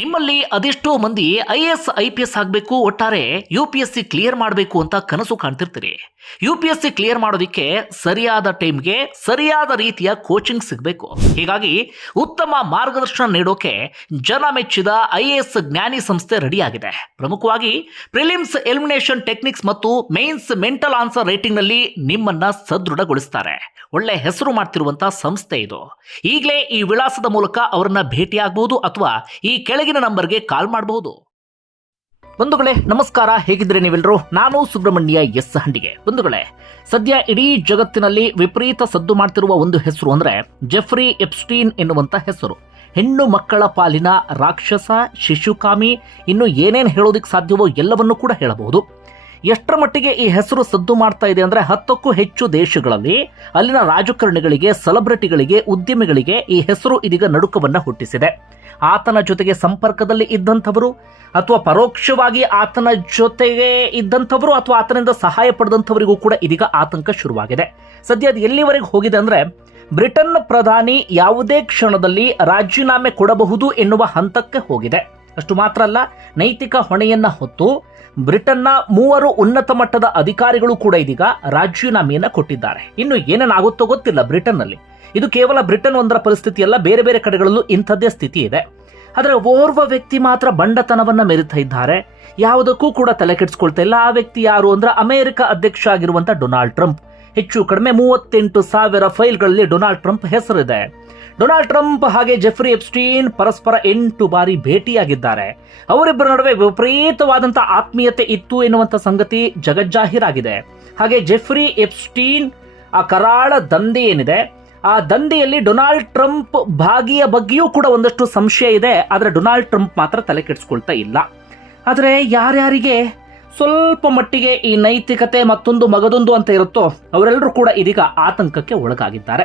ನಿಮ್ಮಲ್ಲಿ ಅದೆಷ್ಟೋ ಮಂದಿ IAS IPS ಆಗಬೇಕು, ಒಟ್ಟಾರೆ UPSC ಕ್ಲಿಯರ್ ಮಾಡಬೇಕು ಅಂತ ಕನಸು ಕಾಣ್ತಿರ್ತೀರಿ. UPSC ಕ್ಲಿಯರ್ ಮಾಡೋದಕ್ಕೆ ಸರಿಯಾದ ಟೈಮ್ಗೆ ಸರಿಯಾದ ರೀತಿಯ ಕೋಚಿಂಗ್ ಸಿಗಬೇಕು. ಹೀಗಾಗಿ ಉತ್ತಮ ಮಾರ್ಗದರ್ಶನ ನೀಡೋಕೆ ಜನ ಮೆಚ್ಚಿದ IAS ಜ್ಞಾನಿ ಸಂಸ್ಥೆ ರೆಡಿಯಾಗಿದೆ. ಪ್ರಮುಖವಾಗಿ ಪ್ರಿಲಿಮ್ಸ್ ಎಲಿಮಿನೇಷನ್ ಟೆಕ್ನಿಕ್ಸ್ ಮತ್ತು ಮೇನ್ಸ್ ಮೆಂಟಲ್ ಆನ್ಸರ್ ರೈಟಿಂಗ್ ನಲ್ಲಿ ನಿಮ್ಮನ್ನ ಸದೃಢಗೊಳಿಸ್ತಾರೆ. ಒಳ್ಳೆ ಹೆಸರು ಮಾಡ್ತಿರುವಂತಹ ಸಂಸ್ಥೆ ಇದು. ಈಗಲೇ ಈ ವಿಳಾಸದ ಮೂಲಕ ಅವರನ್ನ ಭೇಟಿಯಾಗಬಹುದು ಅಥವಾ ಈ ಕೆಳಗಿನ ನಂಬರ್ಗೆ ಕಾಲ್ ಮಾಡಬಹುದು. ಬಂಧುಗಳೇ ನಮಸ್ಕಾರ, ಹೇಗಿದ್ರೆ ನೀವೆಲ್ಲರೂ? ನಾನು ಸುಬ್ರಹ್ಮಣ್ಯ ಎಸ್ ಹಂಡಿಗೆ. ಬಂಧುಗಳೇ, ಸದ್ಯ ಇಡೀ ಜಗತ್ತಿನಲ್ಲಿ ವಿಪರೀತ ಸದ್ದು ಮಾಡ್ತಿರುವ ಒಂದು ಹೆಸರು ಅಂದ್ರೆ ಜೆಫ್ರಿ ಎಪ್ಸ್ಟೀನ್ ಎನ್ನುವಂತ ಹೆಸರು. ಹೆಣ್ಣು ಮಕ್ಕಳ ಪಾಲಿನ ರಾಕ್ಷಸ, ಶಿಶುಕಾಮಿ, ಇನ್ನು ಏನೇನು ಹೇಳೋದಿಕ್ ಸಾಧ್ಯವೋ ಎಲ್ಲವನ್ನೂ ಕೂಡ ಹೇಳಬಹುದು. ಎಷ್ಟರ ಮಟ್ಟಿಗೆ ಈ ಹೆಸರು ಸದ್ದು ಮಾಡ್ತಾ ಇದೆ ಅಂದ್ರೆ 10ಕ್ಕೂ ಹೆಚ್ಚು ದೇಶಗಳಲ್ಲಿ ಅಲ್ಲಿನ ರಾಜಕಾರಣಿಗಳಿಗೆ, ಸೆಲೆಬ್ರಿಟಿಗಳಿಗೆ, ಉದ್ಯಮಿಗಳಿಗೆ ಈ ಹೆಸರು ಇದೀಗ ನಡುಕವನ್ನ ಹುಟ್ಟಿಸಿದೆ. ಆತನ ಜೊತೆಗೆ ಸಂಪರ್ಕದಲ್ಲಿ ಇದ್ದಂಥವರು ಅಥವಾ ಪರೋಕ್ಷವಾಗಿ ಆತನ ಜೊತೆಗೆ ಇದ್ದಂಥವರು ಅಥವಾ ಆತನಿಂದ ಸಹಾಯ ಪಡೆದಂಥವರಿಗೂ ಕೂಡ ಇದೀಗ ಆತಂಕ ಶುರುವಾಗಿದೆ. ಸದ್ಯ ಅದು ಎಲ್ಲಿವರೆಗೆ ಹೋಗಿದೆ ಅಂದ್ರೆ ಬ್ರಿಟನ್ ಪ್ರಧಾನಿ ಯಾವುದೇ ಕ್ಷಣದಲ್ಲಿ ರಾಜೀನಾಮೆ ಕೊಡಬಹುದು ಎನ್ನುವ ಹಂತಕ್ಕೆ ಹೋಗಿದೆ. ಅಷ್ಟು ಮಾತ್ರ ಅಲ್ಲ, ನೈತಿಕ ಹೊಣೆಯನ್ನ ಹೊತ್ತು ಬ್ರಿಟನ್ನ 3 ಉನ್ನತ ಮಟ್ಟದ ಅಧಿಕಾರಿಗಳು ಕೂಡ ಇದೀಗ ರಾಜೀನಾಮೆಯನ್ನ ಕೊಟ್ಟಿದ್ದಾರೆ. ಇನ್ನು ಏನೇನಾಗುತ್ತೋ ಗೊತ್ತಿಲ್ಲ ಬ್ರಿಟನ್ನಲ್ಲಿ. ಇದು ಕೇವಲ ಬ್ರಿಟನ್ ಒಂದರ ಪರಿಸ್ಥಿತಿ ಅಲ್ಲ, ಬೇರೆ ಬೇರೆ ಕಡೆಗಳಲ್ಲೂ ಇಂಥದ್ದೇ ಸ್ಥಿತಿ ಇದೆ. ಆದರೆ ಓರ್ವ ವ್ಯಕ್ತಿ ಮಾತ್ರ ಬಂಡತನವನ್ನ ಮೆರಿತಾ ಇದ್ದಾರೆ, ಯಾವುದಕ್ಕೂ ಕೂಡ ತಲೆ ಕೆಡಿಸ್ಕೊಳ್ತಾ ಇಲ್ಲ. ಆ ವ್ಯಕ್ತಿ ಯಾರು ಅಂದ್ರೆ ಅಮೆರಿಕ ಅಧ್ಯಕ್ಷ ಆಗಿರುವಂತಹ ಡೊನಾಲ್ಡ್ ಟ್ರಂಪ್. ಹೆಚ್ಚು ಕಡಿಮೆ 38,000 ಫೈಲ್ಗಳಲ್ಲಿ ಡೊನಾಲ್ಡ್ ಟ್ರಂಪ್ ಹೆಸರಿದೆ. ಡೊನಾಲ್ಡ್ ಟ್ರಂಪ್ ಹಾಗೆ ಜೆಫ್ರಿ ಎಪ್ಸ್ಟೀನ್ ಪರಸ್ಪರ 8 ಬಾರಿ ಭೇಟಿಯಾಗಿದ್ದಾರೆ. ಅವರಿಬ್ಬರ ನಡುವೆ ವಿಪರೀತವಾದಂತಹ ಆತ್ಮೀಯತೆ ಇತ್ತು ಎನ್ನುವಂತ ಸಂಗತಿ ಜಗಜ್ಜಾಹೀರಾಗಿದೆ. ಹಾಗೆ ಜೆಫ್ರಿ ಎಪ್ಸ್ಟೀನ್ ಆ ಕರಾಳ ದಂಧೆ ಏನಿದೆ, ಆ ದಂಧೆಯಲ್ಲಿ ಡೊನಾಲ್ಡ್ ಟ್ರಂಪ್ ಭಾಗಿಯ ಬಗ್ಗೆಯೂ ಕೂಡ ಒಂದಷ್ಟು ಸಂಶಯ ಇದೆ. ಆದರೆ ಡೊನಾಲ್ಡ್ ಟ್ರಂಪ್ ಮಾತ್ರ ತಲೆ ಕೆಡಿಸ್ಕೊಳ್ತಾ ಇಲ್ಲ. ಆದರೆ ಯಾರ್ಯಾರಿಗೆ ಸ್ವಲ್ಪ ಮಟ್ಟಿಗೆ ಈ ನೈತಿಕತೆ ಮತ್ತೊಂದು ಮಗದೊಂದು ಅಂತ ಇರುತ್ತೋ ಅವರೆಲ್ಲರೂ ಕೂಡ ಇದೀಗ ಆತಂಕಕ್ಕೆ ಒಳಗಾಗಿದ್ದಾರೆ.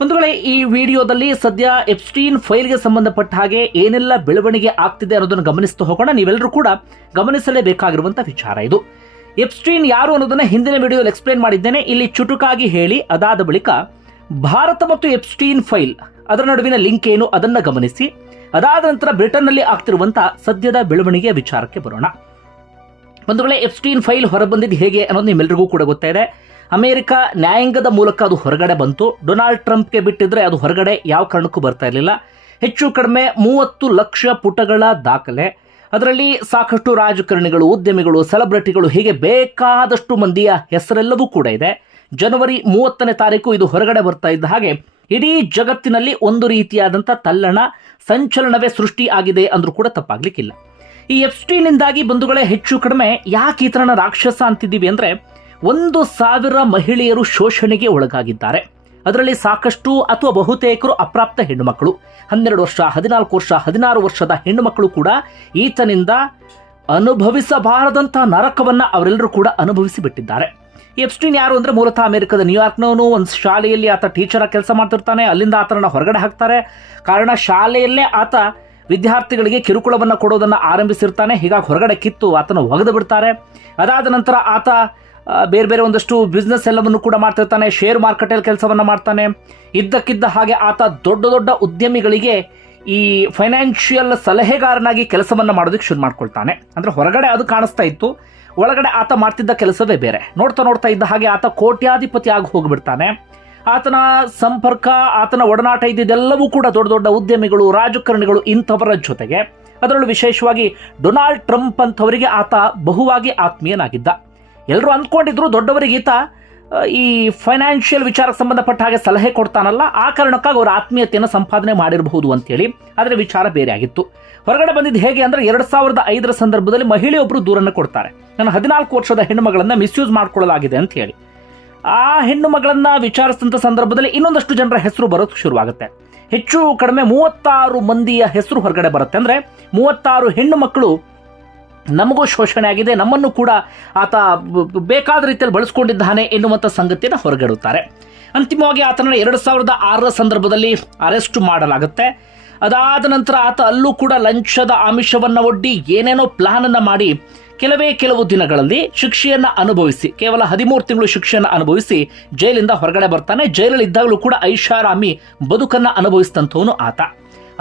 ಬಂಧುಗಳೇ, ಈ ವಿಡಿಯೋದಲ್ಲಿ ಸದ್ಯ ಎಪ್ಸ್ಟೀನ್ ಫೈಲ್ಗೆ ಸಂಬಂಧಪಟ್ಟ ಹಾಗೆ ಏನೆಲ್ಲ ಬೆಳವಣಿಗೆ ಆಗ್ತಿದೆ ಅನ್ನೋದನ್ನು ಗಮನಿಸ್ತಾ ಹೋಗೋಣ. ನೀವೆಲ್ಲರೂ ಕೂಡ ಗಮನಿಸಲೇಬೇಕಾಗಿರುವಂತಹ ವಿಚಾರ ಇದು. ಎಪ್ಸ್ಟೀನ್ ಯಾರು ಅನ್ನೋದನ್ನ ಹಿಂದಿನ ವಿಡಿಯೋದಲ್ಲಿ ಎಕ್ಸ್ಪ್ಲೇನ್ ಮಾಡಿದ್ದೇನೆ. ಇಲ್ಲಿ ಚುಟುಕಾಗಿ ಹೇಳಿ ಅದಾದ ಬಳಿಕ ಭಾರತ ಮತ್ತು ಎಪ್ಸ್ಟೀನ್ ಫೈಲ್ ಅದರ ನಡುವಿನ ಲಿಂಕ್ ಏನು ಅದನ್ನ ಗಮನಿಸಿ, ಅದಾದ ನಂತರ ಬ್ರಿಟನ್ನಲ್ಲಿ ಆಗ್ತಿರುವಂತಹ ಸದ್ಯದ ಬೆಳವಣಿಗೆಯ ವಿಚಾರಕ್ಕೆ ಬರೋಣ. ಬಂಧುಗಳೇ, ಎಪ್ಸ್ಟೀನ್ ಫೈಲ್ ಹೊರಬಂದಿದ್ದು ಹೇಗೆ ಅನ್ನೋದು ನಿಮ್ಮೆಲ್ಲರಿಗೂ ಕೂಡ ಗೊತ್ತಾಯಿದೆ. ಅಮೆರಿಕ ನ್ಯಾಯಾಂಗದ ಮೂಲಕ ಅದು ಹೊರಗಡೆ ಬಂತು. ಡೊನಾಲ್ಡ್ ಟ್ರಂಪ್ಗೆ ಬಿಟ್ಟಿದ್ರೆ ಅದು ಹೊರಗಡೆ ಯಾವ ಕಾರಣಕ್ಕೂ ಬರ್ತಾ ಇರಲಿಲ್ಲ. ಹೆಚ್ಚು ಕಡಿಮೆ 30 ಲಕ್ಷ ಪುಟಗಳ ದಾಖಲೆ. ಅದರಲ್ಲಿ ಸಾಕಷ್ಟು ರಾಜಕಾರಣಿಗಳು, ಉದ್ಯಮಿಗಳು, ಸೆಲೆಬ್ರಿಟಿಗಳು, ಹೀಗೆ ಬೇಕಾದಷ್ಟು ಮಂದಿಯ ಹೆಸರೆಲ್ಲವೂ ಕೂಡ ಇದೆ. ಜನವರಿ 30ನೇ ತಾರೀಕು ಇದು ಹೊರಗಡೆ ಬರ್ತಾ ಇದ್ದ ಹಾಗೆ ಇಡೀ ಜಗತ್ತಿನಲ್ಲಿ ಒಂದು ರೀತಿಯಾದಂಥ ತಲ್ಲಣ, ಸಂಚಲನವೇ ಸೃಷ್ಟಿ ಆಗಿದೆ ಅಂದ್ರೂ ಕೂಡ ತಪ್ಪಾಗ್ಲಿಕ್ಕಿಲ್ಲ. ಈ ಎಪ್ಸ್ಟೀನ್ನಿಂದಾಗಿ ಬಂಧುಗಳೇ ಹೆಚ್ಚು ಕಡಿಮೆ ಯಾಕೆ ಈ ತರನ ರಾಕ್ಷಸ ಅಂತಿದ್ದೀವಿ ಅಂದ್ರೆ 1,000 ಮಹಿಳೆಯರು ಶೋಷಣೆಗೆ ಒಳಗಾಗಿದ್ದಾರೆ. ಅದರಲ್ಲಿ ಸಾಕಷ್ಟು ಅಥವಾ ಬಹುತೇಕರು ಅಪ್ರಾಪ್ತ ಹೆಣ್ಣುಮಕ್ಕಳು, 12 ವರ್ಷ, 14 ವರ್ಷ, 16 ವರ್ಷದ ಹೆಣ್ಣುಮಕ್ಕಳು ಕೂಡ ಈತನಿಂದ ಅನುಭವಿಸಬಾರದಂತ ನರಕವನ್ನ ಅವರೆಲ್ಲರೂ ಕೂಡ ಅನುಭವಿಸಿ ಬಿಟ್ಟಿದ್ದಾರೆ. ಎಪ್ಸ್ಟೀನ್ ಯಾರು ಅಂದ್ರೆ ಮೂಲತಃ ಅಮೆರಿಕದ ನ್ಯೂಯಾರ್ಕ್ನವನು. ಒಂದು ಶಾಲೆಯಲ್ಲಿ ಆತ ಟೀಚರ್ ಆಗಿ ಕೆಲಸ ಮಾಡ್ತಿರ್ತಾನೆ. ಅಲ್ಲಿಂದ ಆತನನ್ನ ಹೊರಗಡೆ ಹಾಕ್ತಾರೆ. ಕಾರಣ ಶಾಲೆಯಲ್ಲೇ ಆತ ವಿದ್ಯಾರ್ಥಿಗಳಿಗೆ ಕಿರುಕುಳವನ್ನು ಕೊಡೋದನ್ನ ಆರಂಭಿಸಿರ್ತಾನೆ. ಹೀಗಾಗಿ ಹೊರಗಡೆ ಕಿತ್ತು ಆತನ ಒಗೆದು ಬಿಡ್ತಾರೆ. ಅದಾದ ನಂತರ ಆತ ಬೇರೆ ಬೇರೆ ಒಂದಷ್ಟು ಬಿಸ್ನೆಸ್ ಎಲ್ಲವನ್ನು ಕೂಡ ಮಾಡ್ತಿರ್ತಾನೆ. ಶೇರ್ ಮಾರ್ಕೆಟಲ್ಲಿ ಕೆಲಸವನ್ನ ಮಾಡ್ತಾನೆ. ಇದ್ದಕ್ಕಿದ್ದ ಹಾಗೆ ಆತ ದೊಡ್ಡ ದೊಡ್ಡ ಉದ್ಯಮಿಗಳಿಗೆ ಈ ಫೈನಾನ್ಷಿಯಲ್ ಸಲಹೆಗಾರನಾಗಿ ಕೆಲಸವನ್ನ ಮಾಡೋದಕ್ಕೆ ಶುರು ಮಾಡ್ಕೊಳ್ತಾನೆ. ಅಂದ್ರೆ ಹೊರಗಡೆ ಅದು ಕಾಣಿಸ್ತಾ ಇತ್ತು, ಒಳಗಡೆ ಆತ ಮಾಡ್ತಿದ್ದ ಕೆಲಸವೇ ಬೇರೆ. ನೋಡ್ತಾ ನೋಡ್ತಾ ಇದ್ದ ಹಾಗೆ ಆತ ಕೋಟ್ಯಾಧಿಪತಿ ಆಗಿ ಹೋಗ್ಬಿಡ್ತಾನೆ. ಆತನ ಸಂಪರ್ಕ, ಆತನ ಒಡನಾಟ ಇದ್ದಿದ್ದೆಲ್ಲವೂ ಕೂಡ ದೊಡ್ಡ ದೊಡ್ಡ ಉದ್ಯಮಿಗಳು, ರಾಜಕಾರಣಿಗಳು ಇಂಥವರ ಜೊತೆಗೆ, ಅದರಲ್ಲೂ ವಿಶೇಷವಾಗಿ ಡೊನಾಲ್ಡ್ ಟ್ರಂಪ್ ಅಂತವರಿಗೆ ಆತ ಬಹುವಾಗಿ ಆತ್ಮೀಯನಾಗಿದ್ದ. ಎಲ್ಲರೂ ಅಂದ್ಕೊಂಡಿದ್ರು ದೊಡ್ಡವರಿಗೆ ಈತ ಈ ಫೈನಾನ್ಷಿಯಲ್ ವಿಚಾರಕ್ಕೆ ಸಂಬಂಧಪಟ್ಟ ಹಾಗೆ ಸಲಹೆ ಕೊಡ್ತಾನಲ್ಲ, ಆ ಕಾರಣಕ್ಕಾಗಿ ಅವರ ಆತ್ಮೀಯತೆಯನ್ನು ಸಂಪಾದನೆ ಮಾಡಿರಬಹುದು ಅಂತೇಳಿ. ಆದರೆ ವಿಚಾರ ಬೇರೆ ಆಗಿತ್ತು. ಹೊರಗಡೆ ಬಂದಿದ್ದು ಹೇಗೆ ಅಂದ್ರೆ 2005 ಸಂದರ್ಭದಲ್ಲಿ ಮಹಿಳೆಯೊಬ್ಬರು ದೂರನ್ನು ಕೊಡ್ತಾರೆ. ನನ್ನ 14 ವರ್ಷದ ಹೆಣ್ಣು ಮಗಳನ್ನ ಮಿಸ್ಯೂಸ್ ಮಾಡ್ಕೊಳ್ಳಲಾಗಿದೆ ಅಂತ ಹೇಳಿ. ಆ ಹೆಣ್ಣು ಮಗಳನ್ನ ವಿಚಾರಿಸಿದಂಥ ಸಂದರ್ಭದಲ್ಲಿ ಇನ್ನೊಂದಷ್ಟು ಜನರ ಹೆಸರು ಬರೋದು ಶುರುವಾಗುತ್ತೆ. ಹೆಚ್ಚು ಕಡಿಮೆ 36 ಮಂದಿಯ ಹೆಸರು ಹೊರಗಡೆ ಬರುತ್ತೆ. ಅಂದ್ರೆ 36 ಹೆಣ್ಣು ಮಕ್ಕಳು ನಮಗೂ ಶೋಷಣೆ ಆಗಿದೆ, ನಮ್ಮನ್ನು ಕೂಡ ಆತ ಬೇಕಾದ ರೀತಿಯಲ್ಲಿ ಬಳಸ್ಕೊಂಡಿದ್ದಾನೆ ಎನ್ನುವಂಥ ಸಂಗತಿಯನ್ನು ಹೊರಗಿಡುತ್ತಾರೆ. ಅಂತಿಮವಾಗಿ ಆತನ 2006 ಸಂದರ್ಭದಲ್ಲಿ ಅರೆಸ್ಟ್ ಮಾಡಲಾಗುತ್ತೆ. ಅದಾದ ನಂತರ ಆತ ಅಲ್ಲೂ ಕೂಡ ಲಂಚದ ಆಮಿಷವನ್ನು ಒಡ್ಡಿ ಏನೇನೋ ಪ್ಲಾನ್ ಅನ್ನ ಮಾಡಿ ಕೆಲವು ದಿನಗಳಲ್ಲಿ ಶಿಕ್ಷೆಯನ್ನು ಅನುಭವಿಸಿ, ಕೇವಲ 13 ತಿಂಗಳು ಶಿಕ್ಷೆಯನ್ನು ಅನುಭವಿಸಿ ಜೈಲಿಂದ ಹೊರಗಡೆ ಬರ್ತಾನೆ. ಜೈಲಲ್ಲಿ ಇದ್ದಾಗಲೂ ಕೂಡ ಐಷಾರಾಮಿ ಬದುಕನ್ನು ಅನುಭವಿಸಿದಂಥವನು ಆತ.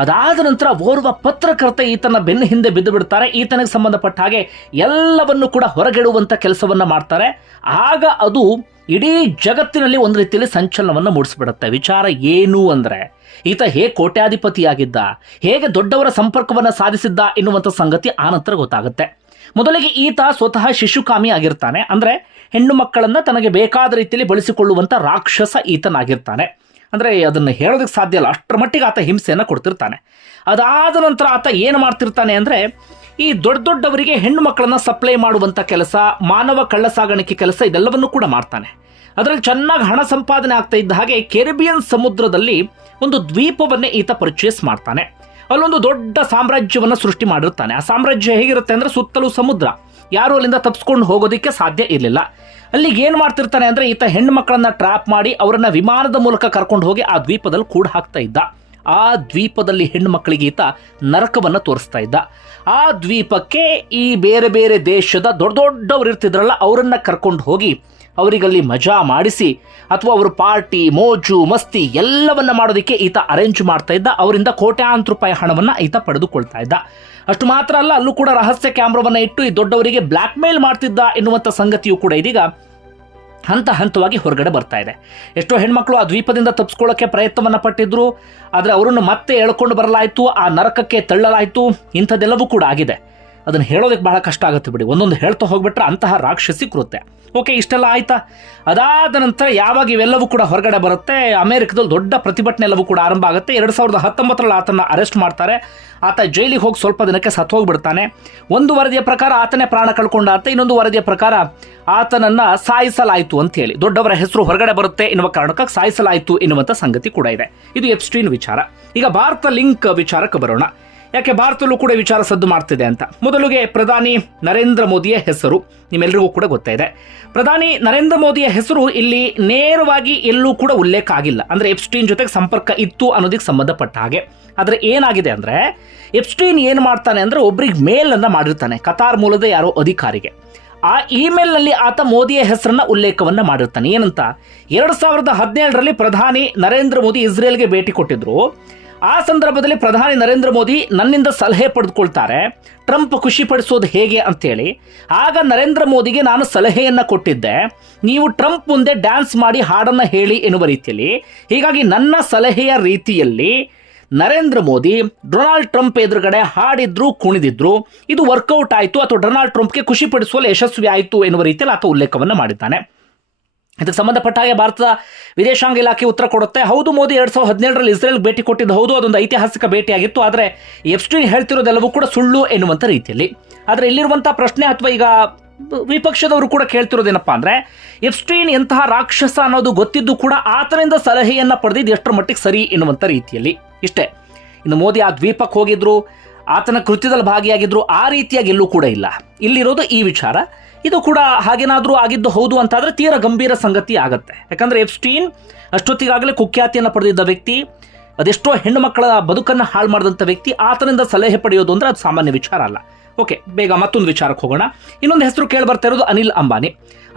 ಅದಾದ ನಂತರ ಓರ್ವ ಪತ್ರಕರ್ತ ಈತನ ಬೆನ್ನ ಹಿಂದೆ ಬಿದ್ದು ಬಿಡ್ತಾರೆ. ಈತನಿಗೆ ಸಂಬಂಧಪಟ್ಟ ಹಾಗೆ ಎಲ್ಲವನ್ನು ಕೂಡ ಹೊರಗೆಡುವಂಥ ಕೆಲಸವನ್ನ ಮಾಡ್ತಾರೆ. ಆಗ ಅದು ಇಡೀ ಜಗತ್ತಿನಲ್ಲಿ ಒಂದು ರೀತಿಯಲ್ಲಿ ಸಂಚಲನವನ್ನು ಮೂಡಿಸ್ಬಿಡುತ್ತೆ. ವಿಚಾರ ಏನು ಅಂದರೆ, ಈತ ಹೇಗೆ ಕೋಟ್ಯಾಧಿಪತಿಯಾಗಿದ್ದ, ಹೇಗೆ ದೊಡ್ಡವರ ಸಂಪರ್ಕವನ್ನು ಸಾಧಿಸಿದ್ದ ಎನ್ನುವಂಥ ಸಂಗತಿ ಆನಂತರ ಗೊತ್ತಾಗುತ್ತೆ. ಮೊದಲಿಗೆ ಈತ ಸ್ವತಃ ಶಿಶುಕಾಮಿ ಆಗಿರ್ತಾನೆ. ಅಂದರೆ ಹೆಣ್ಣು ಮಕ್ಕಳನ್ನು ತನಗೆ ಬೇಕಾದ ರೀತಿಯಲ್ಲಿ ಬಳಸಿಕೊಳ್ಳುವಂಥ ರಾಕ್ಷಸ ಈತನಾಗಿರ್ತಾನೆ. ಅಂದರೆ ಅದನ್ನು ಹೇಳೋದಕ್ಕೆ ಸಾಧ್ಯ ಇಲ್ಲ, ಅಷ್ಟರ ಮಟ್ಟಿಗೆ ಆತ ಹಿಂಸೆಯನ್ನು ಕೊಡ್ತಿರ್ತಾನೆ. ಅದಾದ ನಂತರ ಆತ ಏನು ಮಾಡ್ತಿರ್ತಾನೆ ಅಂದರೆ, ಈ ದೊಡ್ಡ ದೊಡ್ಡವರಿಗೆ ಹೆಣ್ಣು ಮಕ್ಕಳನ್ನು ಸಪ್ಲೈ ಮಾಡುವಂಥ ಕೆಲಸ, ಮಾನವ ಕಳ್ಳ ಸಾಗಾಣಿಕೆ ಕೆಲಸ, ಇದೆಲ್ಲವನ್ನು ಕೂಡ ಮಾಡ್ತಾನೆ. ಅದರಲ್ಲಿ ಚೆನ್ನಾಗಿ ಹಣ ಸಂಪಾದನೆ ಆಗ್ತಾ ಇದ್ದ ಹಾಗೆ ಕೆರಿಬಿಯನ್ ಸಮುದ್ರದಲ್ಲಿ ಒಂದು ದ್ವೀಪವನ್ನೇ ಈತ ಪರ್ಚೇಸ್ ಮಾಡ್ತಾನೆ. ಅಲ್ಲೊಂದು ದೊಡ್ಡ ಸಾಮ್ರಾಜ್ಯವನ್ನು ಸೃಷ್ಟಿ ಮಾಡಿರ್ತಾನೆ. ಆ ಸಾಮ್ರಾಜ್ಯ ಹೇಗಿರುತ್ತೆ ಅಂದರೆ, ಸುತ್ತಲೂ ಸಮುದ್ರ, ಯಾರು ಅಲ್ಲಿಂದ ತಪ್ಪಿಸ್ಕೊಂಡು ಹೋಗೋದಕ್ಕೆ ಸಾಧ್ಯ ಇರಲಿಲ್ಲ. ಅಲ್ಲಿಗೆ ಏನು ಮಾಡ್ತಿರ್ತಾನೆ ಅಂದರೆ, ಈತ ಹೆಣ್ಣು ಮಕ್ಕಳನ್ನ ಟ್ರ್ಯಾಪ್ ಮಾಡಿ ಅವರನ್ನ ವಿಮಾನದ ಮೂಲಕ ಕರ್ಕೊಂಡು ಹೋಗಿ ಆ ದ್ವೀಪದಲ್ಲಿ ಕೂಡ ಹಾಕ್ತಾ ಇದ್ದ. ಆ ದ್ವೀಪದಲ್ಲಿ ಹೆಣ್ಣು ಮಕ್ಕಳಿಗೆ ಈತ ನರಕವನ್ನು ತೋರಿಸ್ತಾ ಇದ್ದ. ಆ ದ್ವೀಪಕ್ಕೆ ಈ ಬೇರೆ ಬೇರೆ ದೇಶದ ದೊಡ್ಡ ದೊಡ್ಡವರು ಇರ್ತಿದ್ರಲ್ಲ, ಅವರನ್ನ ಕರ್ಕೊಂಡು ಹೋಗಿ ಅವರಿಗಲ್ಲಿ ಮಜಾ ಮಾಡಿಸಿ, ಅಥವಾ ಅವರು ಪಾರ್ಟಿ ಮೋಜು ಮಸ್ತಿ ಎಲ್ಲವನ್ನ ಮಾಡೋದಕ್ಕೆ ಈತ ಅರೇಂಜ್ ಮಾಡ್ತಾ ಇದ್ದ. ಅವರಿಂದ ಕೋಟ್ಯಾಂತರ ರೂಪಾಯಿ ಹಣವನ್ನು ಈತ ಪಡೆದುಕೊಳ್ತಾ ಇದ್ದ. ಅಷ್ಟು ಮಾತ್ರ ಅಲ್ಲ, ಅಲ್ಲೂ ಕೂಡ ರಹಸ್ಯ ಕ್ಯಾಮ್ರಾವನ್ನು ಇಟ್ಟು ಈ ದೊಡ್ಡವರಿಗೆ ಬ್ಲ್ಯಾಕ್ ಮೇಲ್ ಮಾಡ್ತಿದ್ದ ಎನ್ನುವಂಥ ಸಂಗತಿಯು ಕೂಡ ಇದೀಗ ಹಂತ ಹಂತವಾಗಿ ಹೊರಗಡೆ ಬರ್ತಾ ಇದೆ. ಎಷ್ಟೋ ಹೆಣ್ಮಕ್ಳು ಆ ದ್ವೀಪದಿಂದ ತಪ್ಪಿಸ್ಕೊಳ್ಳೋಕ್ಕೆ ಪ್ರಯತ್ನವನ್ನು ಪಟ್ಟಿದ್ರು, ಆದರೆ ಅವರನ್ನು ಮತ್ತೆ ಎಳ್ಕೊಂಡು ಬರಲಾಯಿತು, ಆ ನರಕಕ್ಕೆ ತಳ್ಳಲಾಯಿತು. ಇಂಥದ್ದೆಲ್ಲವೂ ಕೂಡ ಆಗಿದೆ. ಅದನ್ನು ಹೇಳೋದಕ್ಕೆ ಬಹಳ ಕಷ್ಟ ಆಗುತ್ತೆ ಬಿಡಿ, ಒಂದೊಂದು ಹೇಳ್ತಾ ಹೋಗ್ಬಿಟ್ರೆ ಅಂತಹ ರಾಕ್ಷಸಿ ಕೃತ್ಯ. ಓಕೆ, ಇಷ್ಟೆಲ್ಲ ಆಯ್ತಾ? ಅದಾದ ನಂತರ ಯಾವಾಗ ಇವೆಲ್ಲವೂ ಕೂಡ ಹೊರಗಡೆ ಬರುತ್ತೆ, ಅಮೆರಿಕದಲ್ಲಿ ದೊಡ್ಡ ಪ್ರತಿಭಟನೆ ಎಲ್ಲವೂ ಕೂಡ ಆರಂಭ ಆಗುತ್ತೆ. 2019ರಲ್ಲಿ ಆತನ ಅರೆಸ್ಟ್ ಮಾಡ್ತಾರೆ. ಆತ ಜೈಲಿಗೆ ಹೋಗಿ ಸ್ವಲ್ಪ ದಿನಕ್ಕೆ ಸತ್ತು ಹೋಗ್ಬಿಡ್ತಾನೆ. ಒಂದು ವರದಿಯ ಪ್ರಕಾರ ಆತನೇ ಪ್ರಾಣ ಕಳ್ಕೊಂಡ ಆತ, ಇನ್ನೊಂದು ವರದಿಯ ಪ್ರಕಾರ ಆತನನ್ನ ಸಾಯಿಸಲಾಯಿತು ಅಂತ ಹೇಳಿ, ದೊಡ್ಡವರ ಹೆಸರು ಹೊರಗಡೆ ಬರುತ್ತೆ ಎನ್ನುವ ಕಾರಣಕ್ಕಾಗಿ ಸಾಯಿಸಲಾಯಿತು ಎನ್ನುವಂಥ ಸಂಗತಿ ಕೂಡ ಇದೆ. ಇದು ಎಪ್ಸ್ಟೀನ್ ವಿಚಾರ. ಈಗ ಭಾರತ ಲಿಂಕ್ ವಿಚಾರಕ್ಕೆ ಬರೋಣ. ಯಾಕೆ ಭಾರತದಲ್ಲೂ ಕೂಡ ವಿಚಾರ ಸದ್ದು ಮಾಡ್ತಿದೆ ಅಂತ. ಮೊದಲಿಗೆ ಪ್ರಧಾನಿ ನರೇಂದ್ರ ಮೋದಿಯ ಹೆಸರು ನಿಮ್ಮೆಲ್ಲರಿಗೂ ಕೂಡ ಗೊತ್ತಾಯಿದೆ. ಪ್ರಧಾನಿ ನರೇಂದ್ರ ಮೋದಿಯ ಹೆಸರು ಇಲ್ಲಿ ನೇರವಾಗಿ ಎಲ್ಲೂ ಕೂಡ ಉಲ್ಲೇಖ ಆಗಿಲ್ಲ. ಅಂದರೆ ಎಪ್ಸ್ಟೀನ್ ಜೊತೆಗೆ ಸಂಪರ್ಕ ಇತ್ತು ಅನ್ನೋದಕ್ಕೆ ಸಂಬಂಧಪಟ್ಟ ಹಾಗೆ. ಆದರೆ ಏನಾಗಿದೆ ಅಂದರೆ, ಎಪ್ಸ್ಟೀನ್ ಏನು ಮಾಡ್ತಾನೆ ಅಂದರೆ, ಒಬ್ರಿಗೆ ಮೇಲನ್ನು ಮಾಡಿರ್ತಾನೆ, ಕತಾರ್ ಮೂಲದ ಯಾರೋ ಅಧಿಕಾರಿಗೆ. ಆ ಇಮೇಲ್ನಲ್ಲಿ ಆತ ಮೋದಿಯ ಹೆಸರನ್ನ ಉಲ್ಲೇಖವನ್ನ ಮಾಡಿರ್ತಾನೆ. ಏನಂತ, 2017ರಲ್ಲಿ ಪ್ರಧಾನಿ ನರೇಂದ್ರ ಮೋದಿ ಇಸ್ರೇಲ್ಗೆ ಭೇಟಿ ಕೊಟ್ಟಿದ್ರು. ಆ ಸಂದರ್ಭದಲ್ಲಿ ಪ್ರಧಾನಿ ನರೇಂದ್ರ ಮೋದಿ ನನ್ನಿಂದ ಸಲಹೆ ಪಡೆದುಕೊಳ್ತಾರೆ, ಟ್ರಂಪ್ ಖುಷಿಪಡಿಸೋದು ಹೇಗೆ ಅಂತೇಳಿ. ಆಗ ನರೇಂದ್ರ ಮೋದಿಗೆ ನಾನು ಸಲಹೆಯನ್ನು ಕೊಟ್ಟಿದ್ದೆ, ನೀವು ಟ್ರಂಪ್ ಮುಂದೆ ಡ್ಯಾನ್ಸ್ ಮಾಡಿ ಹಾಡನ್ನು ಹೇಳಿ ಎನ್ನುವ ರೀತಿಯಲ್ಲಿ. ಹೀಗಾಗಿ ನನ್ನ ಸಲಹೆಯ ರೀತಿಯಲ್ಲಿ ನರೇಂದ್ರ ಮೋದಿ ಡೊನಾಲ್ಡ್ ಟ್ರಂಪ್ ಎದುರುಗಡೆ ಹಾಡಿದ್ರು, ಕುಣಿದಿದ್ರು. ಇದು ವರ್ಕೌಟ್ ಆಯಿತು, ಅಥವಾ ಡೊನಾಲ್ಡ್ ಟ್ರಂಪ್ಗೆ ಖುಷಿಪಡಿಸುವಲ್ಲಿ ಯಶಸ್ವಿ ಆಯಿತು ಎನ್ನುವ ರೀತಿಯಲ್ಲಿ ಆತ ಉಲ್ಲೇಖವನ್ನು ಮಾಡಿದ್ದಾನೆ. ಇದಕ್ಕೆ ಸಂಬಂಧಪಟ್ಟ ಹಾಗೆ ಭಾರತದ ವಿದೇಶಾಂಗ ಇಲಾಖೆ ಉತ್ತರ ಕೊಡುತ್ತೆ, ಹೌದು, ಮೋದಿ 2017ರಲ್ಲಿ ಇಸ್ರೇಲ್ಗೆ ಭೇಟಿ ಕೊಟ್ಟಿದ್ದು ಹೌದು, ಅದೊಂದು ಐತಿಹಾಸಿಕ ಭೇಟಿಯಾಗಿತ್ತು. ಆದರೆ ಎಪ್ಸ್ಟೀನ್ ಹೇಳ್ತಿರೋದೆಲ್ಲವೂ ಕೂಡ ಸುಳ್ಳು ಎನ್ನುವಂಥ ರೀತಿಯಲ್ಲಿ. ಆದರೆ ಇಲ್ಲಿರುವಂಥ ಪ್ರಶ್ನೆ, ಅಥವಾ ಈಗ ವಿಪಕ್ಷದವರು ಕೂಡ ಕೇಳ್ತಿರೋದೇನಪ್ಪ ಅಂದರೆ, ಎಪ್ಸ್ಟೀನ್ ಎಂತಹ ರಾಕ್ಷಸ ಅನ್ನೋದು ಗೊತ್ತಿದ್ದು ಕೂಡ ಆತನಿಂದ ಸಲಹೆಯನ್ನು ಪಡೆದಿದ್ದು ಎಷ್ಟರ ಮಟ್ಟಿಗೆ ಸರಿ ಎನ್ನುವಂಥ ರೀತಿಯಲ್ಲಿ. ಇಷ್ಟೇ. ಇನ್ನು ಮೋದಿ ಆ ದ್ವೀಪಕ್ಕೆ ಹೋಗಿದ್ರು, ಆತನ ಕೃತ್ಯದಲ್ಲಿ ಭಾಗಿಯಾಗಿದ್ರು, ಆ ರೀತಿಯಾಗಿ ಎಲ್ಲೂ ಕೂಡ ಇಲ್ಲ. ಇಲ್ಲಿರೋದು ಈ ವಿಚಾರ. ಇದು ಕೂಡ ಹಾಗೇನಾದರೂ ಆಗಿದ್ದು ಹೌದು ಅಂತಾದರೆ ತೀರ ಗಂಭೀರ ಸಂಗತಿ ಆಗುತ್ತೆ. ಯಾಕಂದರೆ ಎಪ್ಸ್ಟೀನ್ ಅಷ್ಟೊತ್ತಿಗಾಗಲೇ ಕುಖ್ಯಾತಿಯನ್ನು ಪಡೆದಿದ್ದ ವ್ಯಕ್ತಿ, ಅದೆಷ್ಟೋ ಹೆಣ್ಣು ಮಕ್ಕಳ ಬದುಕನ್ನು ಹಾಳು ಮಾಡಿದಂಥ ವ್ಯಕ್ತಿ. ಆತನಿಂದ ಸಲಹೆ ಪಡೆಯೋದು ಅಂದರೆ ಅದು ಸಾಮಾನ್ಯ ವಿಚಾರ ಅಲ್ಲ. ಓಕೆ, ಬೇಗ ಮತ್ತೊಂದು ವಿಚಾರಕ್ಕೆ ಹೋಗೋಣ. ಇನ್ನೊಂದು ಹೆಸರು ಕೇಳಿ ಬರ್ತಾ ಇರೋದು ಅನಿಲ್ ಅಂಬಾನಿ.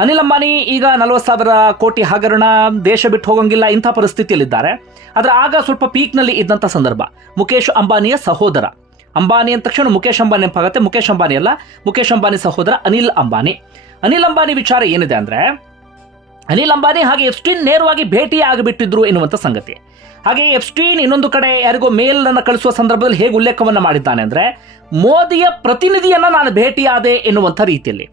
ಅನಿಲ್ ಅಂಬಾನಿ ಈಗ 40,000 ಕೋಟಿ ಹಗರಣ, ದೇಶ ಬಿಟ್ಟು ಹೋಗಂಗಿಲ್ಲ, ಇಂಥ ಪರಿಸ್ಥಿತಿಯಲ್ಲಿದ್ದಾರೆ. ಆದರೆ ಆಗ ಸ್ವಲ್ಪ ಪೀಕ್ನಲ್ಲಿ ಇದ್ದಂಥ ಸಂದರ್ಭ. ಮುಖೇಶ್ ಅಂಬಾನಿಯ ಸಹೋದರ, ಅಂಬಾನಿ ಅಂದ ತಕ್ಷಣ ಮುಖೇಶ್ ಅಂಬಾನಿ ನೆನಪಾಗುತ್ತೆ. ಮುಖೇಶ್ ಅಂಬಾನಿ ಅಲ್ಲ, ಮುಖೇಶ್ ಅಂಬಾನಿ ಸಹೋದರ ಅನಿಲ್ ಅಂಬಾನಿ. ಅನಿಲ್ ಅಂಬಾನಿ ವಿಚಾರ ಏನಿದೆ ಅಂದರೆ, ಅನಿಲ್ ಅಂಬಾನಿ ಹಾಗೆ ಎಪ್ಸ್ಟೀನ್ ನೇರವಾಗಿ ಭೇಟಿ ಆಗಿಬಿಟ್ಟಿದ್ರು ಎನ್ನುವಂಥ ಸಂಗತಿ. ಹಾಗೆ ಎಪ್ಸ್ಟೀನ್ ಇನ್ನೊಂದು ಕಡೆ ಯಾರಿಗೋ ಮೇಲನ್ನು ಕಳಿಸುವ ಸಂದರ್ಭದಲ್ಲಿ ಹೇಗೆ ಉಲ್ಲೇಖವನ್ನು ಮಾಡಿದ್ದಾನೆ ಅಂದರೆ, ಮೋದಿಯ ಪ್ರತಿನಿಧಿಯನ್ನು ನಾನು ಭೇಟಿಯಾದೆ ಎನ್ನುವಂಥ ರೀತಿಯಲ್ಲಿ.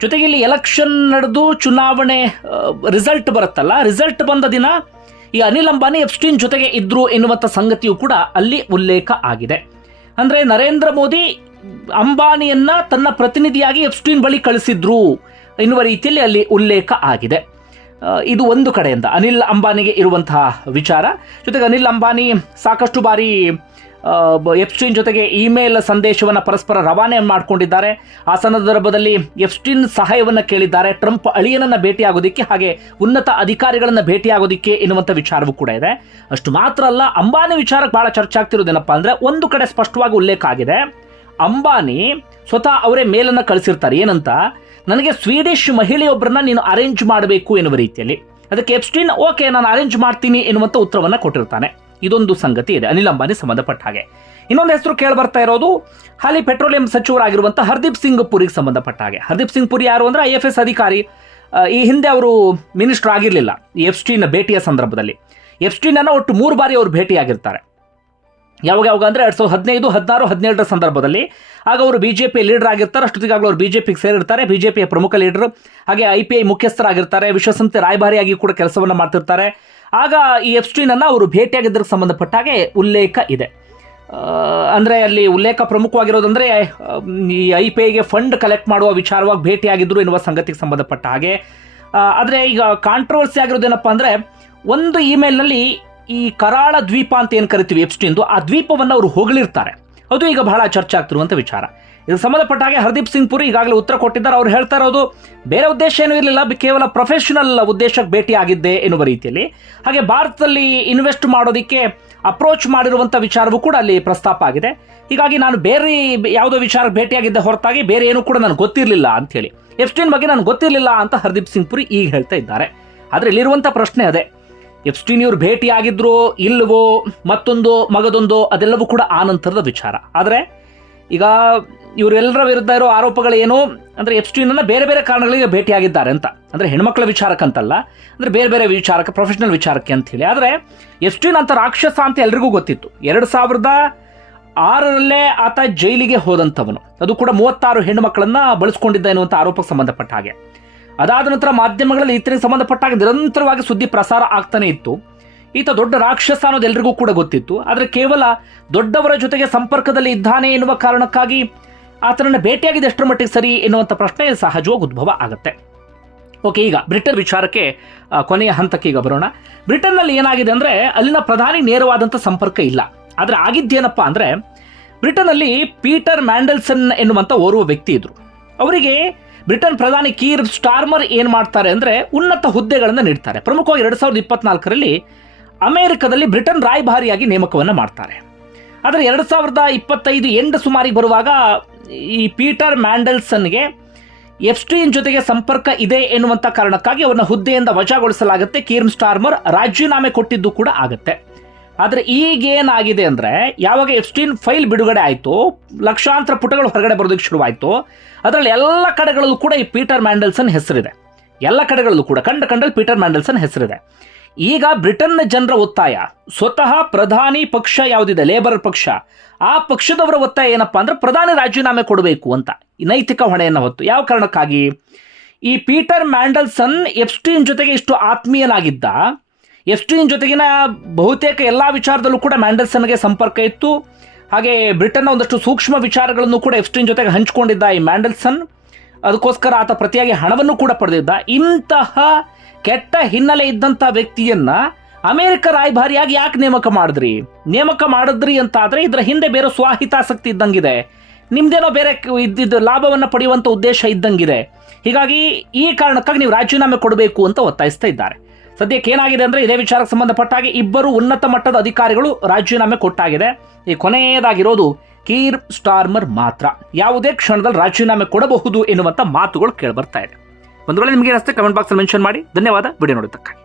ಜೊತೆಗೆ ಇಲ್ಲಿ ಎಲೆಕ್ಷನ್ ನಡೆದು ಚುನಾವಣೆ ರಿಸಲ್ಟ್ ಬರುತ್ತಲ್ಲ, ರಿಸಲ್ಟ್ ಬಂದ ದಿನ ಈ ಅನಿಲ್ ಅಂಬಾನಿ ಎಪ್ಸ್ಟೀನ್ ಜೊತೆಗೆ ಇದ್ರು ಎನ್ನುವಂಥ ಸಂಗತಿಯು ಕೂಡ ಅಲ್ಲಿ ಉಲ್ಲೇಖ ಆಗಿದೆ. ಅಂದರೆ ನರೇಂದ್ರ ಮೋದಿ ಅಂಬಾನಿಯನ್ನ ತನ್ನ ಪ್ರತಿನಿಧಿಯಾಗಿ ಎಪ್ಸ್ಟೀನ್ ಬಳಿ ಕಳಿಸಿದ್ರು ಎನ್ನುವ ರೀತಿಯಲ್ಲಿ ಅಲ್ಲಿ ಉಲ್ಲೇಖ ಆಗಿದೆ. ಇದು ಒಂದು ಕಡೆಯಿಂದ ಅನಿಲ್ ಅಂಬಾನಿಗೆ ಇರುವಂತಹ ವಿಚಾರ. ಜೊತೆಗೆ ಅನಿಲ್ ಅಂಬಾನಿ ಸಾಕಷ್ಟು ಬಾರಿ ಎಪ್ಸ್ಟೀನ್ ಜೊತೆಗೆ ಇಮೇಲ್ ಸಂದೇಶವನ್ನು ಪರಸ್ಪರ ರವಾನೆ ಮಾಡಿಕೊಂಡಿದ್ದಾರೆ. ಆ ಸಂದರ್ಭದಲ್ಲಿ ಎಪ್ಸ್ಟೀನ್ ಸಹಾಯವನ್ನು ಕೇಳಿದ್ದಾರೆ ಟ್ರಂಪ್ ಅಳಿಯನನ್ನು ಭೇಟಿಯಾಗೋದಿಕ್ಕೆ, ಹಾಗೆ ಉನ್ನತ ಅಧಿಕಾರಿಗಳನ್ನು ಭೇಟಿಯಾಗೋದಿಕ್ಕೆ ಎನ್ನುವಂಥ ವಿಚಾರವೂ ಕೂಡ ಇದೆ. ಅಷ್ಟು ಮಾತ್ರ ಅಲ್ಲ, ಅಂಬಾನಿ ವಿಚಾರಕ್ಕೆ ಬಹಳ ಚರ್ಚೆ ಆಗ್ತಿರೋದೇನಪ್ಪ ಅಂದರೆ, ಒಂದು ಕಡೆ ಸ್ಪಷ್ಟವಾಗಿ ಉಲ್ಲೇಖ ಆಗಿದೆ, ಅಂಬಾನಿ ಸ್ವತಃ ಅವರೇ ಮೇಲನ್ನು ಕಳಿಸಿರ್ತಾರೆ. ಏನಂತ, ನನಗೆ ಸ್ವೀಡಿಷ್ ಮಹಿಳೆಯೊಬ್ಬರನ್ನ ನೀನು ಅರೇಂಜ್ ಮಾಡಬೇಕು ಎನ್ನುವ ರೀತಿಯಲ್ಲಿ. ಅದಕ್ಕೆ ಎಪ್ಸ್ಟೀನ್ ಓಕೆ ನಾನು ಅರೇಂಜ್ ಮಾಡ್ತೀನಿ ಎನ್ನುವಂಥ ಉತ್ತರವನ್ನು ಕೊಟ್ಟಿರ್ತಾನೆ. ಇದೊಂದು ಸಂಗತಿ ಇದೆ ಅನಿಲ್ ಅಂಬಾನಿ ಸಂಬಂಧಪಟ್ಟ ಹಾಗೆ. ಇನ್ನೊಂದು ಹೆಸರು ಕೇಳಿ ಬರ್ತಾ ಇರೋದು ಹಾಲಿ ಪೆಟ್ರೋಲಿಯಂ ಸಚಿವರಾಗಿರುವಂಥ ಹರ್ದೀಪ್ ಸಿಂಗ್ ಪುರಿಗೆ ಸಂಬಂಧಪಟ್ಟ ಹಾಗೆ. ಹರ್ದೀಪ್ ಸಿಂಗ್ ಪುರಿ ಯಾರು ಅಂದರೆ IFS ಅಧಿಕಾರಿ. ಈ ಹಿಂದೆ ಅವರು ಮಿನಿಸ್ಟರ್ ಆಗಿರಲಿಲ್ಲ ಎಫ್ಸ್ಟೀನ್ ಭೇಟಿಯ ಸಂದರ್ಭದಲ್ಲಿ. ಎಫ್ಸ್ಟೀನನ್ನು ಒಟ್ಟು 3 ಬಾರಿ ಅವರು ಭೇಟಿಯಾಗಿರ್ತಾರೆ. ಯಾವಾಗ ಅಂದರೆ 2015, 16, 17 ಸಂದರ್ಭದಲ್ಲಿ. ಆಗ ಅವರು BJP ಲೀಡರ್ ಆಗಿರ್ತಾರೆ. ಅಷ್ಟೊತ್ತಿಗಾಗಲೂ ಅವರು BJPಗೆ ಸೇರಿರ್ತಾರೆ. BJPಯ ಪ್ರಮುಖ ಲೀಡರ್, ಹಾಗೆ IPI ಮುಖ್ಯಸ್ಥರಾಗಿರ್ತಾರೆ. ವಿಶ್ವಸಂಸ್ಥೆ ರಾಯಭಾರಿಯಾಗಿ ಕೂಡ ಕೆಲಸವನ್ನು ಮಾಡ್ತಿರ್ತಾರೆ. ಆಗ ಈ ಎಫ್ಸ್ಟೀನನ್ನು ಅವರು ಭೇಟಿಯಾಗಿದ್ದಕ್ಕೆ ಸಂಬಂಧಪಟ್ಟ ಹಾಗೆ ಉಲ್ಲೇಖ ಇದೆ. ಅಂದರೆ ಅಲ್ಲಿ ಉಲ್ಲೇಖ ಪ್ರಮುಖವಾಗಿರೋದಂದರೆ ಈ IPIಗೆ ಫಂಡ್ ಕಲೆಕ್ಟ್ ಮಾಡುವ ವಿಚಾರವಾಗಿ ಭೇಟಿಯಾಗಿದ್ದರು ಎನ್ನುವ ಸಂಗತಿಗೆ ಸಂಬಂಧಪಟ್ಟ ಹಾಗೆ. ಆದರೆ ಈಗ ಕಾಂಟ್ರವರ್ಸಿ ಆಗಿರೋದೇನಪ್ಪ ಅಂದರೆ, ಒಂದು ಇಮೇಲ್ನಲ್ಲಿ ಈ ಕರಾಳ ದ್ವೀಪ ಅಂತ ಏನು ಕರಿತೀವಿ ಎಫ್ಸ್ಟೀನ್ದು, ಆ ದ್ವೀಪವನ್ನು ಅವರು ಹೊಗಳಿರ್ತಾರೆ. ಅದು ಈಗ ಬಹಳ ಚರ್ಚೆ ಆಗ್ತಿರುವಂಥ ವಿಚಾರ. ಇದಕ್ಕೆ ಸಂಬಂಧಪಟ್ಟ ಹಾಗೆ ಹರ್ದೀಪ್ ಸಿಂಗ್ ಪುರಿ ಈಗಾಗಲೇ ಉತ್ತರ ಕೊಟ್ಟಿದ್ದಾರೆ. ಅವ್ರು ಹೇಳ್ತಾ ಇರೋದು ಬೇರೆ ಉದ್ದೇಶ ಏನೂ ಇರಲಿಲ್ಲ, ಕೇವಲ ಪ್ರೊಫೆಷನಲ್ ಉದ್ದೇಶಕ್ಕೆ ಭೇಟಿ ಆಗಿದ್ದೆ ಎನ್ನುವ ರೀತಿಯಲ್ಲಿ. ಹಾಗೆ ಭಾರತದಲ್ಲಿ ಇನ್ವೆಸ್ಟ್ ಮಾಡೋದಕ್ಕೆ ಅಪ್ರೋಚ್ ಮಾಡಿರುವಂಥ ವಿಚಾರವೂ ಕೂಡ ಅಲ್ಲಿ ಪ್ರಸ್ತಾಪ ಆಗಿದೆ. ಹೀಗಾಗಿ ನಾನು ಬೇರೆ ಯಾವುದೋ ವಿಚಾರಕ್ಕೆ ಭೇಟಿಯಾಗಿದ್ದೆ ಹೊರತಾಗಿ ಬೇರೆ ಏನೂ ಕೂಡ ನನಗೆ ಗೊತ್ತಿರಲಿಲ್ಲ ಅಂಥೇಳಿ, ಎಫ್ಸ್ಟೀನ್ ಬಗ್ಗೆ ನನಗೆ ಗೊತ್ತಿರಲಿಲ್ಲ ಅಂತ ಹರ್ದೀಪ್ ಸಿಂಗ್ ಪುರಿ ಈಗ ಹೇಳ್ತಾ ಇದ್ದಾರೆ. ಆದರೆ ಇಲ್ಲಿರುವಂಥ ಪ್ರಶ್ನೆ ಅದೇ, ಎಫ್ಸ್ಟೀನ್ ಇವರು ಭೇಟಿಯಾಗಿದ್ರೋ ಇಲ್ವೋ, ಮತ್ತೊಂದು ಮಗದೊಂದು, ಅದೆಲ್ಲವೂ ಕೂಡ ಆನಂತರದ ವಿಚಾರ. ಆದರೆ ಈಗ ಇವರೆಲ್ಲರ ವಿರುದ್ಧ ಇರೋ ಆರೋಪಗಳೇನು ಅಂದರೆ, ಎಫ್ಸ್ಟೀನನ್ನು ಬೇರೆ ಬೇರೆ ಕಾರಣಗಳಿಗೆ ಭೇಟಿಯಾಗಿದ್ದಾರೆ ಅಂತ. ಅಂದರೆ ಹೆಣ್ಮಕ್ಳ ವಿಚಾರಕ್ಕಂತಲ್ಲ, ಅಂದರೆ ಬೇರೆ ಬೇರೆ ವಿಚಾರಕ್ಕೆ, ಪ್ರೊಫೆಷನಲ್ ವಿಚಾರಕ್ಕೆ ಅಂಥೇಳಿ. ಆದರೆ ಎಫ್ಸ್ಟೀನ್ ಅಂತ ರಾಕ್ಷಸ ಅಂತ ಎಲ್ರಿಗೂ ಗೊತ್ತಿತ್ತು. 2006 ಆತ ಜೈಲಿಗೆ ಹೋದಂಥವನು, ಅದು ಕೂಡ 36 ಹೆಣ್ಣುಮಕ್ಕಳನ್ನು ಬಳಸ್ಕೊಂಡಿದ್ದ ಎನ್ನುವಂಥ ಆರೋಪಕ್ಕೆ ಸಂಬಂಧಪಟ್ಟ ಹಾಗೆ. ಅದಾದ ನಂತರ ಮಾಧ್ಯಮಗಳಲ್ಲಿ ಈತನಿಗೆ ಸಂಬಂಧಪಟ್ಟ ಹಾಗೆ ನಿರಂತರವಾಗಿ ಸುದ್ದಿ ಪ್ರಸಾರ ಆಗ್ತಾನೆ ಇತ್ತು. ಈತ ದೊಡ್ಡ ರಾಕ್ಷಸ ಅನ್ನೋದು ಎಲ್ರಿಗೂ ಕೂಡ ಗೊತ್ತಿತ್ತು. ಆದರೆ ಕೇವಲ ದೊಡ್ಡವರ ಜೊತೆಗೆ ಸಂಪರ್ಕದಲ್ಲಿ ಇದ್ದಾನೆ ಎನ್ನುವ ಕಾರಣಕ್ಕಾಗಿ ಆತನನ್ನು ಭೇಟಿಯಾಗಿದ್ದು ಎಷ್ಟರ ಮಟ್ಟಿಗೆ ಸರಿ ಎನ್ನುವಂಥ ಪ್ರಶ್ನೆ ಸಹಜವಾಗಿ ಉದ್ಭವ ಆಗುತ್ತೆ. ಓಕೆ, ಈಗ ಬ್ರಿಟನ್ ವಿಚಾರಕ್ಕೆ ಕೊನೆಯ ಹಂತಕ್ಕೆ ಈಗ ಬರೋಣ. ಬ್ರಿಟನ್ನಲ್ಲಿ ಏನಾಗಿದೆ ಅಂದರೆ, ಅಲ್ಲಿನ ಪ್ರಧಾನಿ ನೇರವಾದಂಥ ಸಂಪರ್ಕ ಇಲ್ಲ. ಆದರೆ ಆಗಿದ್ದೇನಪ್ಪ ಅಂದರೆ, ಬ್ರಿಟನ್ನಲ್ಲಿ ಪೀಟರ್ ಮ್ಯಾಂಡೆಲ್ಸನ್ ಎನ್ನುವಂಥ ಓರ್ವ ವ್ಯಕ್ತಿ ಇದ್ರು. ಅವರಿಗೆ ಬ್ರಿಟನ್ ಪ್ರಧಾನಿ ಕೀರ್ ಸ್ಟಾರ್ಮರ್ ಏನು ಮಾಡ್ತಾರೆ ಅಂದರೆ, ಉನ್ನತ ಹುದ್ದೆಗಳನ್ನು ನೀಡ್ತಾರೆ. ಪ್ರಮುಖವಾಗಿ 2024 ಅಮೆರಿಕದಲ್ಲಿ ಬ್ರಿಟನ್ ರಾಯಭಾರಿಯಾಗಿ ನೇಮಕವನ್ನು ಮಾಡ್ತಾರೆ. ಆದರೆ 2025 ಎಂಡ್ ಸುಮಾರಿಗೆ ಬರುವಾಗ ಈ ಪೀಟರ್ ಮ್ಯಾಂಡೆಲ್ಸನ್ಗೆ ಎಫ್ಸ್ಟೀನ್ ಜೊತೆಗೆ ಸಂಪರ್ಕ ಇದೆ ಎನ್ನುವಂಥ ಕಾರಣಕ್ಕಾಗಿ ಅವರನ್ನ ಹುದ್ದೆಯಿಂದ ವಜಾಗೊಳಿಸಲಾಗುತ್ತೆ. ಕೀರ್ ಸ್ಟಾರ್ಮರ್ ರಾಜೀನಾಮೆ ಕೊಟ್ಟಿದ್ದು ಕೂಡ ಆಗುತ್ತೆ. ಆದರೆ ಈಗೇನಾಗಿದೆ ಅಂದರೆ, ಯಾವಾಗ ಎಫ್ಸ್ಟೀನ್ ಫೈಲ್ ಬಿಡುಗಡೆ ಆಯಿತು, ಲಕ್ಷಾಂತರ ಪುಟಗಳು ಹೊರಗಡೆ ಬರೋದಕ್ಕೆ ಶುರುವಾಯಿತು. ಅದರಲ್ಲಿ ಎಲ್ಲ ಕಡೆಗಳಲ್ಲೂ ಕೂಡ ಈ ಪೀಟರ್ ಮ್ಯಾಂಡೆಲ್ಸನ್ ಹೆಸರಿದೆ. ಎಲ್ಲ ಕಡೆಗಳಲ್ಲೂ ಕೂಡ ಕಂಡಲ್ಲಿ ಪೀಟರ್ ಮ್ಯಾಂಡೆಲ್ಸನ್ ಹೆಸರಿದೆ. ಈಗ ಬ್ರಿಟನ್ನ ಜನರ ಒತ್ತಾಯ, ಸ್ವತಃ ಪ್ರಧಾನಿ ಪಕ್ಷ ಯಾವುದಿದೆ ಲೇಬರ್ ಪಕ್ಷ, ಆ ಪಕ್ಷದವರ ಒತ್ತಾಯ ಏನಪ್ಪಾ ಅಂದ್ರೆ, ಪ್ರಧಾನಿ ರಾಜೀನಾಮೆ ಕೊಡಬೇಕು ಅಂತ, ನೈತಿಕ ಹೊಣೆಯನ್ನು ಹೊತ್ತು. ಯಾವ ಕಾರಣಕ್ಕಾಗಿ? ಈ ಪೀಟರ್ ಮ್ಯಾಂಡೆಲ್ಸನ್ ಎಫ್ಸ್ಟೀನ್ ಜೊತೆಗೆ ಇಷ್ಟು ಆತ್ಮೀಯನಾಗಿದ್ದ. ಎಫ್ಸ್ಟೀನ್ ಜೊತೆಗಿನ ಬಹುತೇಕ ಎಲ್ಲ ವಿಚಾರದಲ್ಲೂ ಕೂಡ ಮ್ಯಾಂಡೆಲ್ಸನ್ಗೆ ಸಂಪರ್ಕ ಇತ್ತು. ಹಾಗೆ ಬ್ರಿಟನ್ನ ಒಂದಷ್ಟು ಸೂಕ್ಷ್ಮ ವಿಚಾರಗಳನ್ನು ಕೂಡ ಎಫ್ಸ್ಟೀನ್ ಜೊತೆಗೆ ಹಂಚಿಕೊಂಡಿದ್ದ ಈ ಮ್ಯಾಂಡೆಲ್ಸನ್. ಅದಕ್ಕೋಸ್ಕರ ಆತ ಪ್ರತಿಯಾಗಿ ಹಣವನ್ನು ಕೂಡ ಪಡೆದಿದ್ದ. ಇಂತಹ ಕೆಟ್ಟ ಹಿನ್ನೆಲೆ ಇದ್ದಂಥ ವ್ಯಕ್ತಿಯನ್ನ ಅಮೆರಿಕ ರಾಯಭಾರಿಯಾಗಿ ಯಾಕೆ ನೇಮಕ ಮಾಡಿದ್ರಿ ಅಂತಾದರೆ, ಇದರ ಹಿಂದೆ ಬೇರೆ ಸ್ವಾಹಿತಾಸಕ್ತಿ ಇದ್ದಂಗಿದೆ, ನಿಮ್ದೇನೋ ಬೇರೆ ಇದ್ದಿದ್ದು ಲಾಭವನ್ನು ಪಡೆಯುವಂಥ ಉದ್ದೇಶ ಇದ್ದಂಗಿದೆ. ಹೀಗಾಗಿ ಈ ಕಾರಣಕ್ಕಾಗಿ ನೀವು ರಾಜೀನಾಮೆ ಕೊಡಬೇಕು ಅಂತ ಒತ್ತಾಯಿಸ್ತಾ ಇದ್ದಾರೆ. ಸದ್ಯಕ್ಕೆ ಏನಾಗಿದೆ ಅಂದರೆ, ಇದೇ ವಿಚಾರಕ್ಕೆ ಸಂಬಂಧಪಟ್ಟಾಗಿ 2 ಉನ್ನತ ಮಟ್ಟದ ಅಧಿಕಾರಿಗಳು ರಾಜೀನಾಮೆ ಕೊಟ್ಟಾಗಿದೆ. ಈ ಕೊನೆಯದಾಗಿರೋದು ಕೀರ್ ಸ್ಟಾರ್ಮರ್ ಮಾತ್ರ. ಯಾವುದೇ ಕ್ಷಣದಲ್ಲಿ ರಾಜೀನಾಮೆ ಕೊಡಬಹುದು ಎನ್ನುವಂಥ ಮಾತುಗಳು ಕೇಳಿಬರ್ತಾ ಇದೆ. ಒಂದು ವೇಳೆ ನಿಮಗೆ ಅಷ್ಟೇ ಕಮೆಂಟ್ ಬಾಕ್ಸ್ ಮೆನ್ಷನ್ ಮಾಡಿ. ಧನ್ಯವಾದ ವಿಡಿಯೋ ನೋಡೋದಕ್ಕಾಗಿ.